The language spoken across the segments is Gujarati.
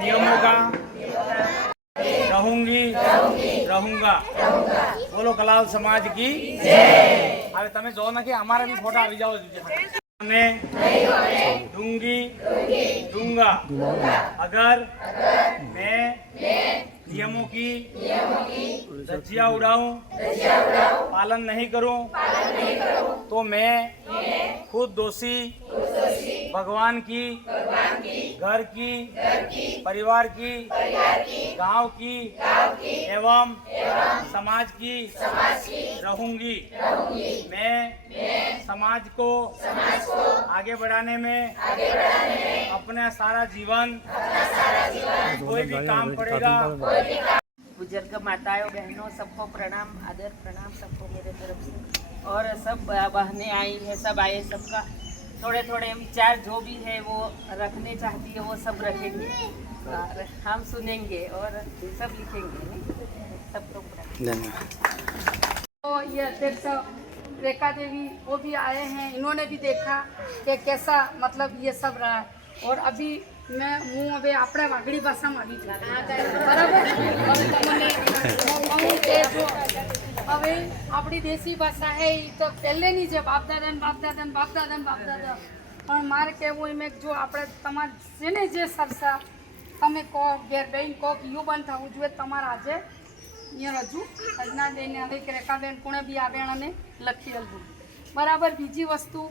नियमों का रहूंगी रहूंगा। बोलो कलाल समाज की जय। હવે તમે જો ને કે અમારા બી ફોટા આવી જાવ मैं दूंगी दूंगा अगर मैं नियमों की धज्जियां उड़ाऊं पालन नहीं करूं तो मैं खुद दोषी भगवान की घर की परिवार की गांव की एवं समाज की रहूंगी। मैं समाज को आगे बढ़ाने में अपना सारा जीवन कोई भी काम पड़ेगा। बुजुर्ग माताओं बहनों सबको प्रणाम, आदर प्रणाम सबको मेरे तरफ से। और सब बहनें आई हैं, सब आए, सबका थोड़े थोड़े विचार जो भी है वो रखने चाहती है वो सब रखेंगे और हम सुनेंगे और सब लिखेंगे। सबको धन्यवाद। तो ये अध्यक्ष रेखा देवी वो भी आए हैं, इन्होंने भी देखा कि कैसा मतलब ये सब रहा है। और अभी मैं हूँ अभी अपने वागड़ी भाषा में આવી બરાબર હવે આપણી દેશી ભાષા है तो पहले नहीं जो बाप दादा પણ મારે કહેવું એમ જો આપણે તમારે છે ને જે સરસા તમે કહો ઘેર બેન કહો કે યુ બંધ થવું જોઈએ તમારે આજે અહીંયા રજૂ સજના દઈને હવે કે રેખાબેન કોણે બી આવે અને લખી હલવું બરાબર। બીજી વસ્તુ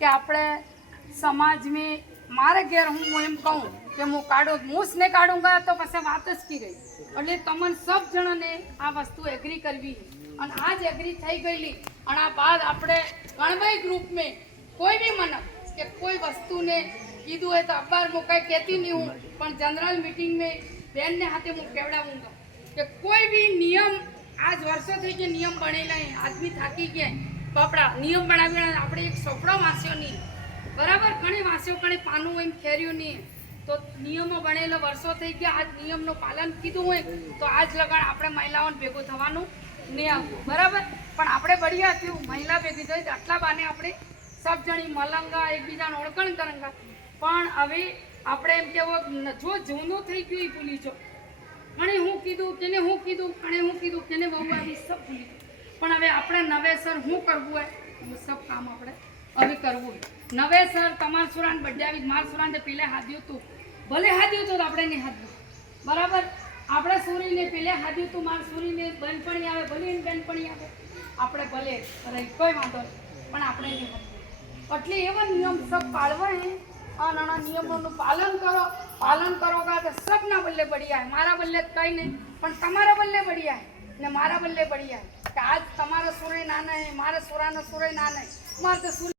કે આપણે સમાજ में મારે ઘેર હું એમ કહું કે હું કાઢો હું ને કાઢુંગા તો પછી વાત જ કી ગઈ એટલે તમને સબ જણાને આ વસ્તુ એગ્રી કરવી અને આજ એગ્રી થઈ ગયેલી અને આ બાદ આપણે ગણભાઈ ગ્રુપ में કોઈ બી મને કે કોઈ વસ્તુને કીધું હોય તો અખબાર में કંઈ કહેતી નહીં હું પણ जनरल मीटिंग में બેન ને હાથે હું કહેવડાવું કે કોઈ બી નિયમ આજ વર્ષો થઈ ગયા નિયમ બનેલા આદમી થાકી ગયા તો આપણા નિયમ બનાવી આપણે એક સોપડો વાંચ્યો નહીં બરાબર ઘણી વાંચ્યો ઘણી પાનું એમ ખેર્યું નહીં તો નિયમો બનેલો વર્ષો થઈ ગયા આજ નિયમનું પાલન કીધું હોય તો આજ લગાડ આપણે મહિલાઓને ભેગું થવાનું નહીં આવતું બરાબર પણ આપણે બઢિયા થયું મહિલા ભેગી થઈ આટલા બાને આપણે સબ જણી મલંગા એકબીજાને ઓળખણ કરંગા પણ હવે આપણે એમ કહેવું જો જૂનું થઈ ગયું એ ભૂલી જાઓ કણે હું કીધું કેને હું કીધું કણે હું કીધું કેને બહુ આવી સબ ભૂલી પણ હવે આપણે નવેસર શું કરવું હોય એ સબ કામ આપણે હવે કરવું નવેસર તમારા સુરાન બઢ્યાવી મારા સુરાન જે પેલે હાદ્યું હતું ભલે હાદ્યું હતું તો આપણે નહીં હાદ્યું બરાબર આપણે સુરીને પેલે હાદ્યું હતું મારા સુરીને બેનપણી આવે ભલે એની બેનપણી આવે આપણે ભલે રહી કોઈ વાંધો નહીં પણ આપણે નહીં હાદ્યું એટલે એવા નિયમ સબ પાળવા હે અને નિયમોનું પાલન કરોગા તો સબના બલ્લે बढ़िया है। મારા બલ્લે કંઈ નહીં પણ તમારા બલ્લે बढ़िया है ને મારા બલ્લે बढ़िया है કે આજ તમારા સુરે નાના હે મારા સુરાનો સુરે નાના હે મારે તો